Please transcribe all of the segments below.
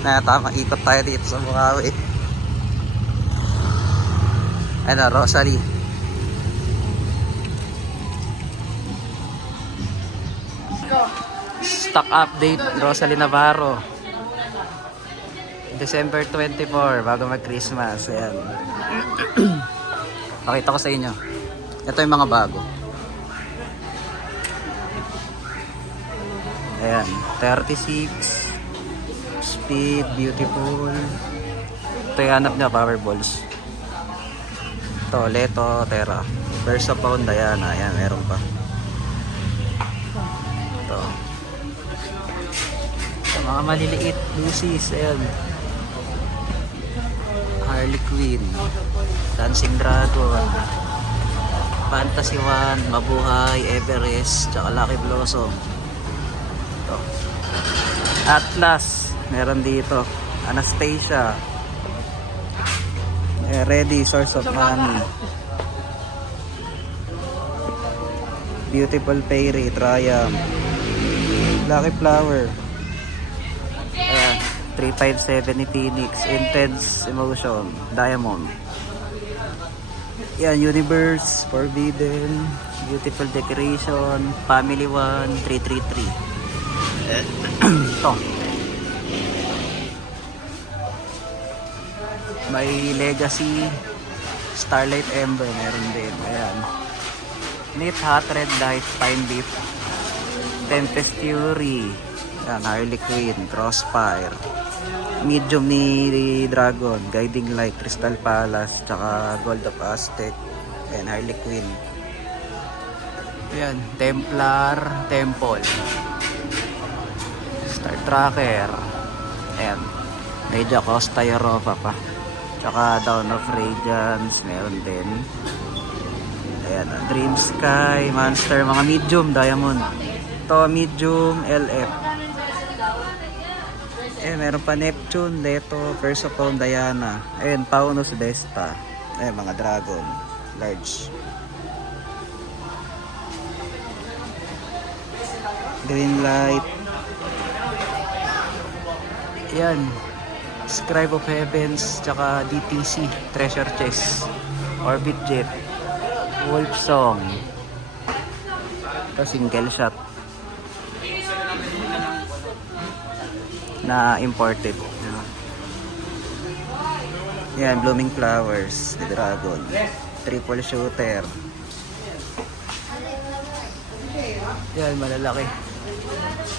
Na tamang ikot tayo dito sa Bukawi. Ano, Rosalie. Stock update, Rosalie Navarro. December 24, bago mag-Christmas. Ayan. Pakita ko sa inyo. Ito yung mga bago. Ayan, 36. Speed, beautiful. Ito yung hanap niya, power balls. Ito, Leto, Terra. Versa Pound, Diana. Ayan, meron pa. Ito. Ito, mga maliliit, Lucy's. Ayan. Harley Quinn. Dancing Dragon. Fantasy One, Mabuhay, Everest, tsaka Lucky Blossom. Ito. Atlas. Meron dito. Anastasia. Ready, Source of Money. Beautiful Fairy, Triumph. Lucky Flower. 357 ni Phoenix. Intense Emotion, Diamond. Yan, Universe, Forbidden, Beautiful Decoration, Family One, 333. Ito. May Legacy, Starlight Ember, meron din. Ayan. Knit Hot Red Light, Pine Leaf, Tempest Fury. Ayan, Harley Quinn, Crossfire. Medium ni Dragon, Guiding Light, Crystal Palace, tsaka Gold of Aztec. Ayan, Harley Quinn. Ayan, Templar, Temple. Star Tracker. Ayan, Media Costa Europa pa. Tsaka Dawn of Radiance, meron din. Ayan, Dream Sky, Monster, mga medium, Diamond. Ito, medium, LF. Ayan, meron pa Neptune, Leto, Persephone, Diana. Ayan, Paunos, Desta. Ayan, mga Dragon, large. Green Light. Ayan. Scribe of Heavens, tsaka DTC, Treasure Chest, Orbit Jet, Wolf Song. Ito, single shot na imported. Yan, Blooming Flowers, The Dragon, Triple Shooter. Yan, malalaki.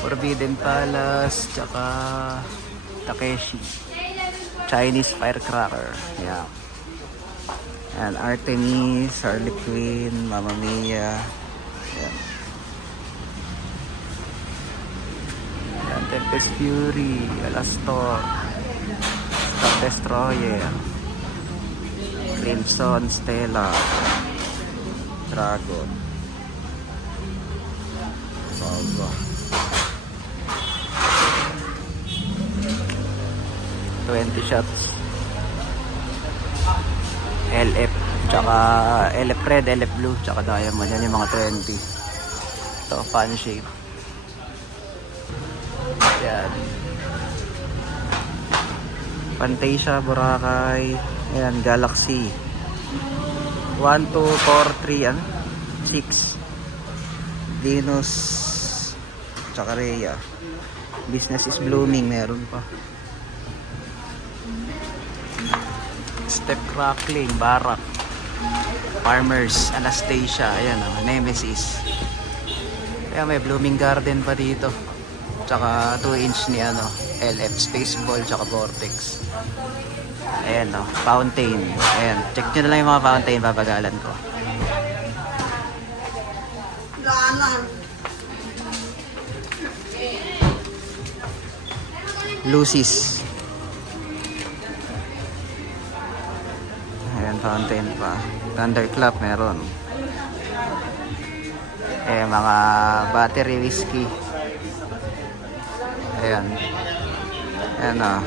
Forbidden Palace, tsaka Takeshi. Chinese Firecracker. Yeah. And Artemis, Harley Quinn, Mamma Mia. Yan. Yan, Tempest Fury, Alastor, Star Destroyer, Crimson Stella, Dragon. 20 shots. LF, tsaka LF Red, LF Blue, tsaka Diamond. Yan yung mga 20. Ito, fan shape. Yan. Fantasia, Boracay. Ayan, Galaxy. 1, 2, 4, 3, ano? 6. Venus, tsaka Rhea. Business is Blooming, meron pa. Step Crackling, Barak, Farmers, Anastasia, ayan o, Nemesis. Kaya may Blooming Garden pa dito. Tsaka 2-inch ni ano, LF, Spaceball, tsaka Vortex. Ayan o, Fountain. Ayan, check nyo na lang yung mga fountain, babagalan ko. Lucy's. Ayan, fountain pa. Thunderclap meron. Eh, mga battery whiskey. Ayan. Ayan o.